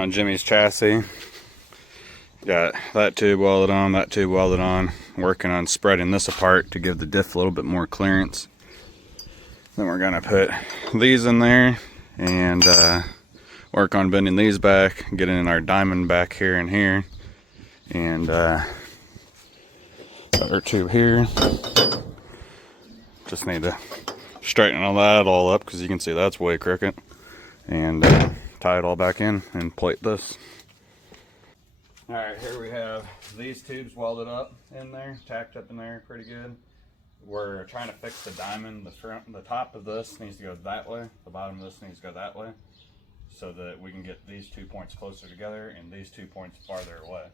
on Jimmy's chassis. Got that tube welded on, that tube welded on. Working on spreading this apart to give the diff a little bit more clearance. Then we're gonna put these in there and work on bending these back, getting in our diamond back here and here, and our tube here. Just need to straighten all that all up because you can see that's way crooked, and tie it all back in and plate this. All right, here we have these tubes welded up in there, tacked up in there pretty good. We're trying to fix the diamond. The top of this needs to go that way. The bottom of this needs to go that way, so that we can get these 2 points closer together and these 2 points farther away.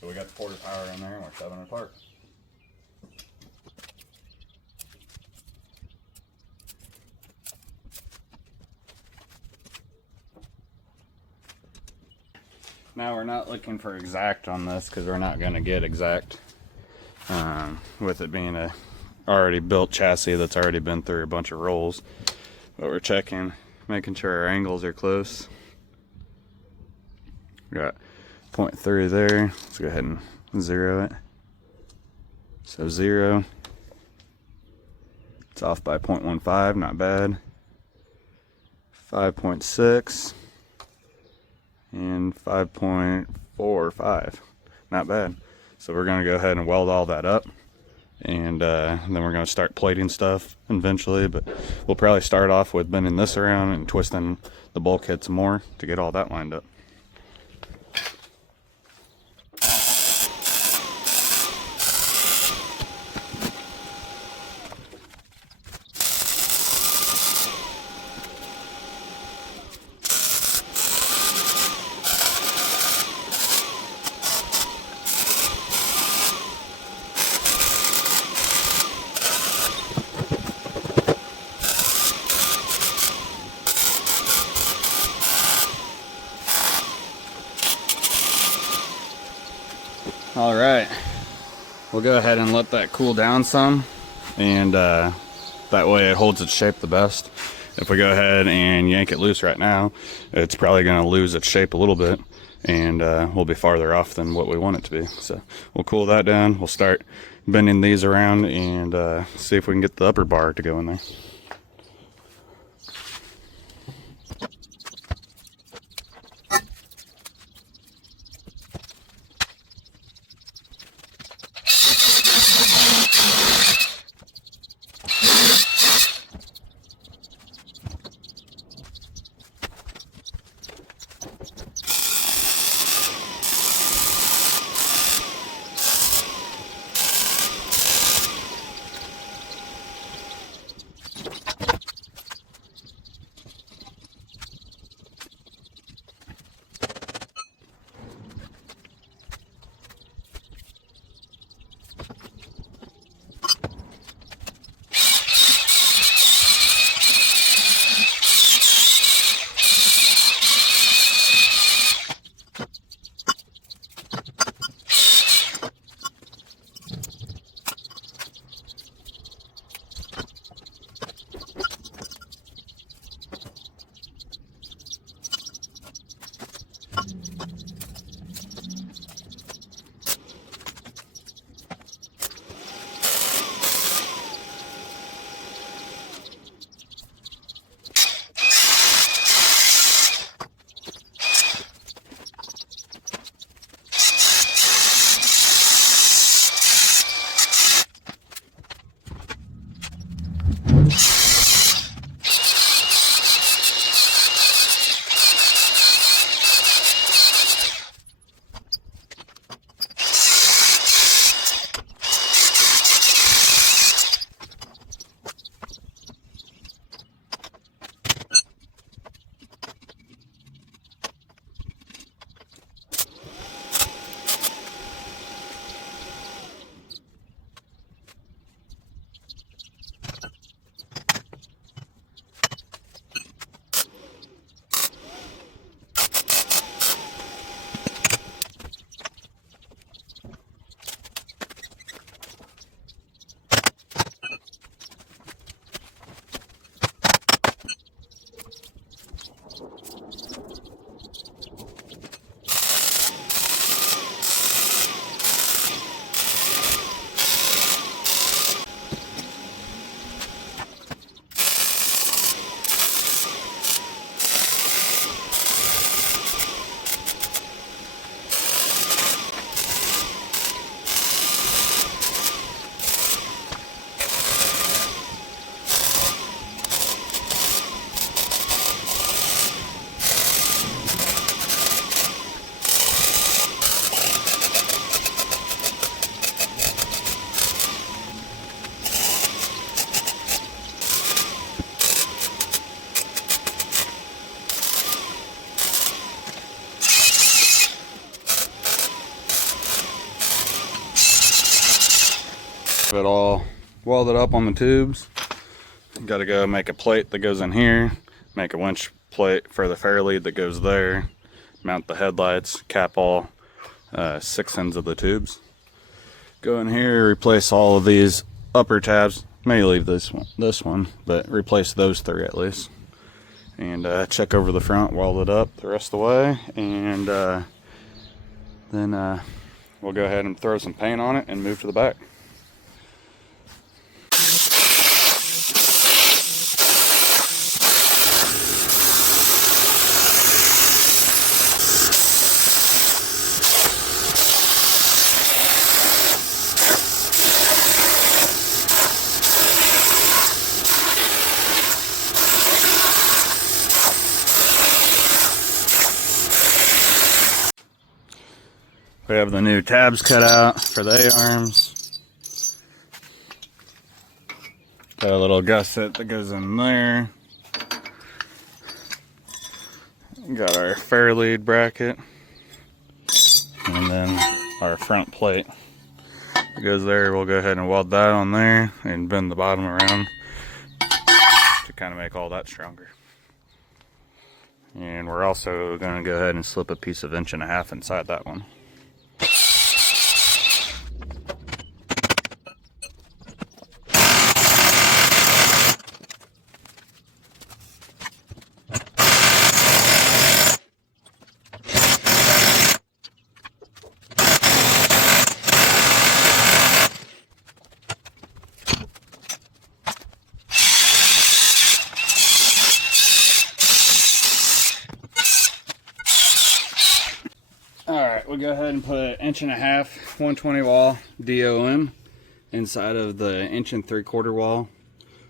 So we got the quarter power in there and we're shoving it apart. Now we're not looking for exact on this because we're not going to get exact with it being a already built chassis that's already been through a bunch of rolls. But we're checking, making sure our angles are close. We got 0.3 there. Let's go ahead and zero it. So 0. It's off by 0.15, not bad. 5.6 and 5.45, not bad. So we're going to go ahead and weld all that up, and then we're going to start plating stuff eventually, but we'll probably start off with bending this around and twisting the bulkhead some more to get all that lined up. All right, we'll go ahead and let that cool down some, and that way it holds its shape the best. If we go ahead and yank it loose right now, it's probably going to lose its shape a little bit, and we'll be farther off than what we want it to be. So we'll cool that down. We'll start bending these around and see if we can get the upper bar to go in there. it all welded up on the tubes. Got to go make a plate that goes in here, make a winch plate for the fairlead that goes there, mount the headlights, cap all 6 ends of the tubes. Go in here, replace all of these upper tabs. May leave this one, but replace those 3 at least. And check over the front, weld it up the rest of the way, and then we'll go ahead and throw some paint on it and move to the back. We have the new tabs cut out for the A-arms. Got a little gusset that goes in there. Got our fairlead bracket. And then our front plate that goes there. We'll go ahead and weld that on there and bend the bottom around to kind of make all that stronger. And we're also going to go ahead and slip a piece of 1.5 inches inside that one. Alright, we'll go ahead and put 1.5 inch 120 wall DOM inside of the 1 3/4 wall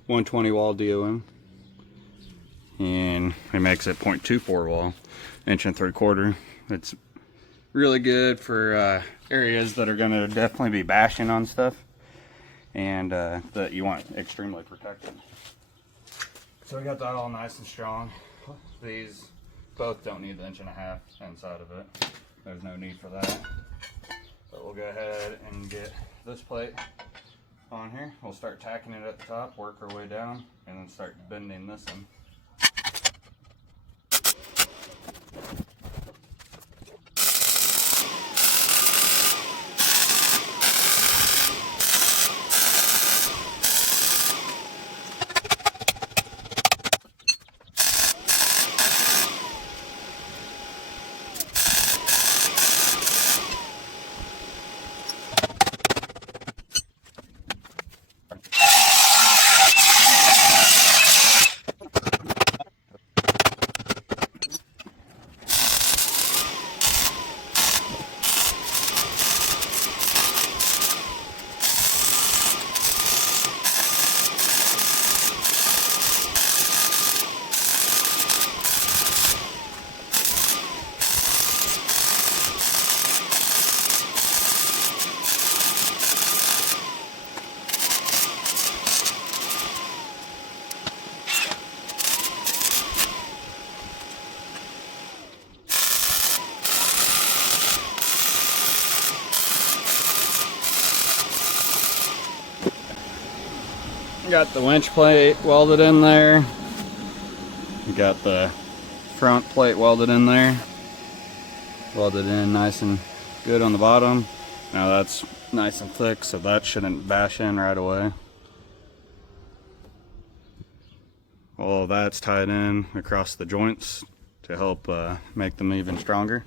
120 wall DOM, and it makes it 0.24 wall 1 3/4 inch. It's really good for areas that are going to definitely be bashing on stuff and that you want extremely protected. So we got that all nice and strong. These both don't need the 1.5 inch inside of it. There's no need for that. But we'll go ahead and get this plate on here. We'll start tacking it at the top, work our way down, and then start bending this one. Got the winch plate welded in there. We got the front plate welded in there. Welded in nice and good on the bottom. Now that's nice and thick, so that shouldn't bash in right away. All of that's tied in across the joints to help make them even stronger.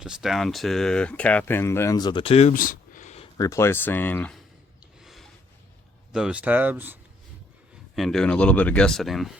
Just down to capping the ends of the tubes, replacing those tabs, and doing a little bit of gusseting.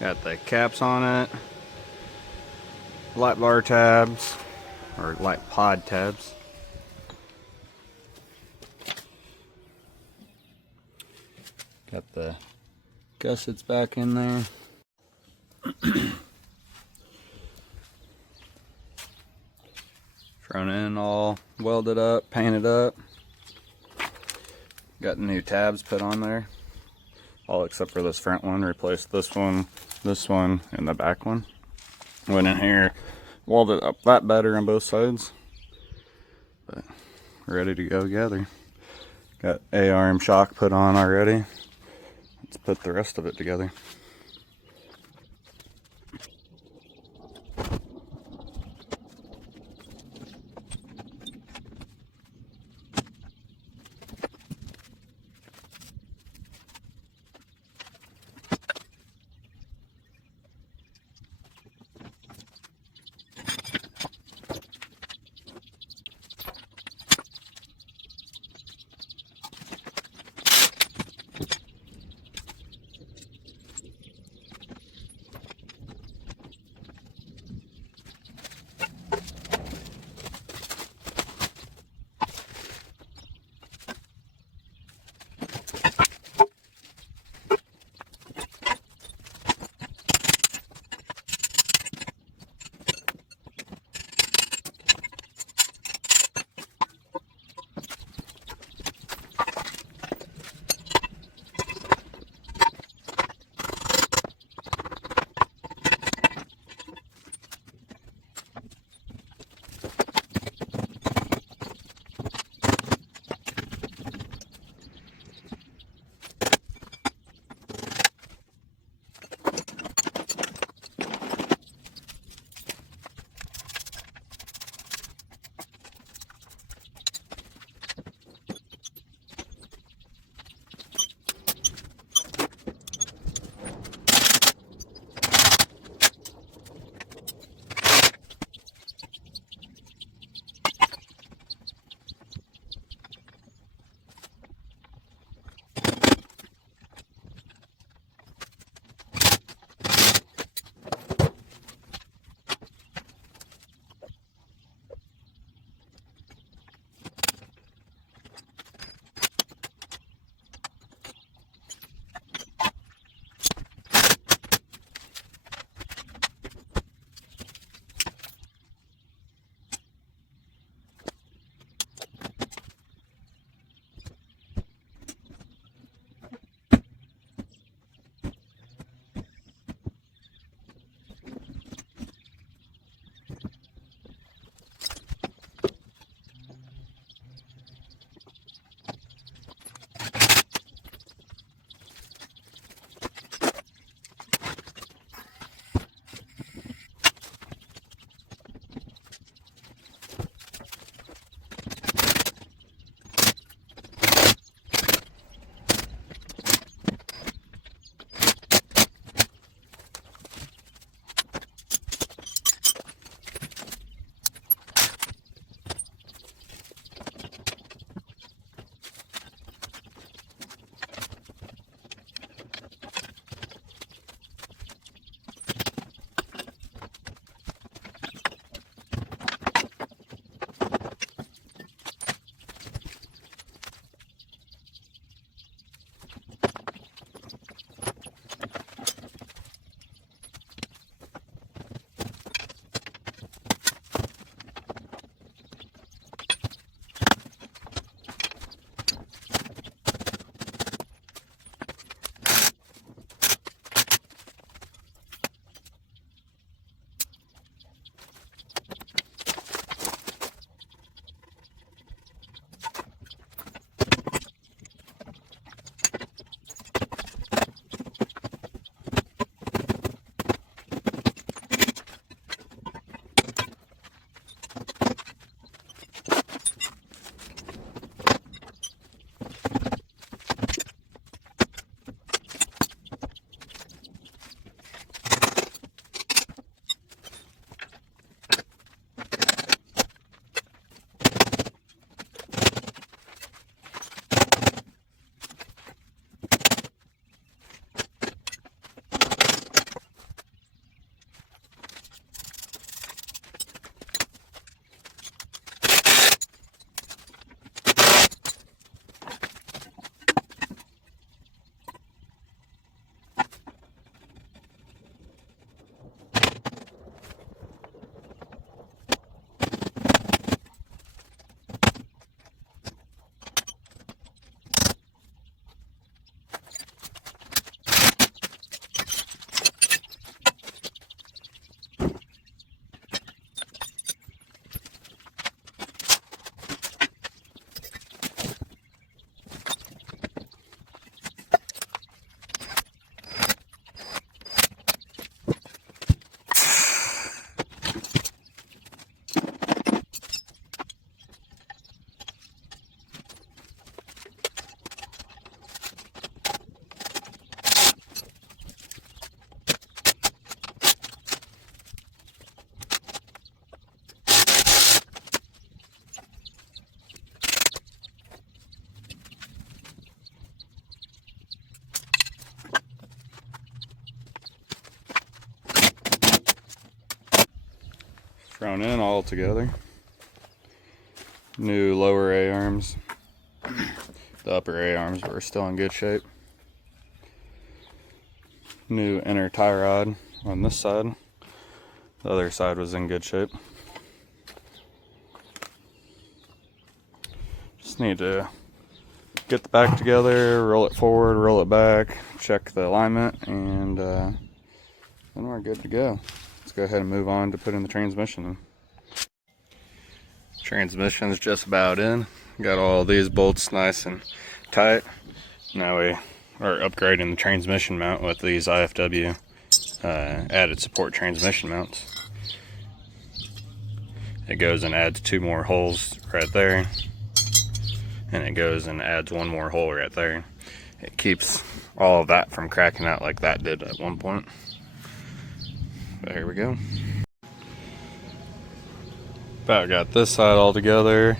Got the caps on it, light bar tabs, or light pod tabs. Got the gussets back in there. Front end all welded up, painted up. Got new tabs put on there. All except for this front one. Replaced this one, and the back one. Went in here, welded up that better on both sides. But ready to go together. Got A-arm shock put on already. Let's put the rest of it together. thrown in all together. New lower A-arms. The upper A-arms were still in good shape. New inner tie rod on this side. The other side was in good shape. Just need to get the back together, roll it forward, roll it back, check the alignment, and then we're good to go. Let's go ahead and move on to putting the transmission in. Transmission's just about in. Got all these bolts nice and tight. Now we are upgrading the transmission mount with these IFW added support transmission mounts. It goes and adds 2 more holes right there, and it goes and adds 1 more hole right there. It keeps all of that from cracking out like that did at one point. But here we go. About got this side all together,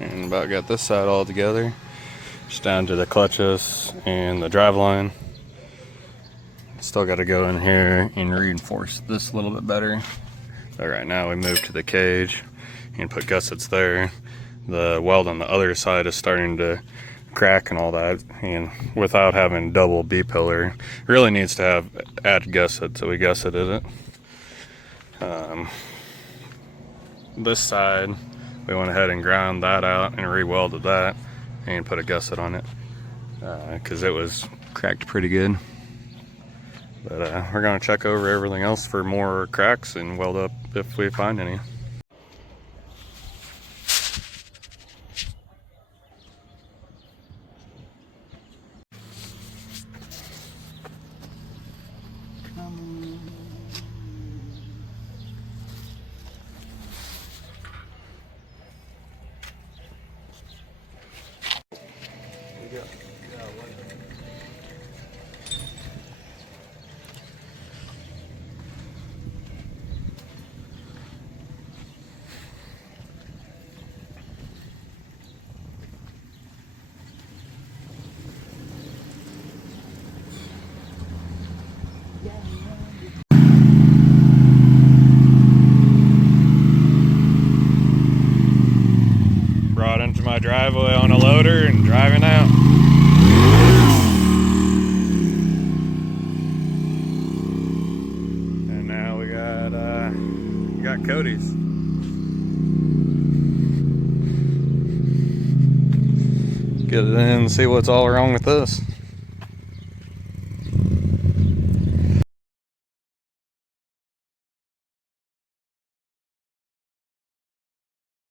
and about got this side all together. Just down to the clutches and the driveline. Still got to go in here and reinforce this a little bit better. But right now we move to the cage and put gussets there. The weld on the other side is starting to crack and all that, and without having double B-pillar, really needs to have added gusset, so we gusseted it. This side, we went ahead and ground that out and re-welded that and put a gusset on it because it was cracked pretty good. But we're going to check over everything else for more cracks and weld up if we find any. Brought into my driveway on a loader and driving out. And now we got Cody's. Get it in and see what's all wrong with this.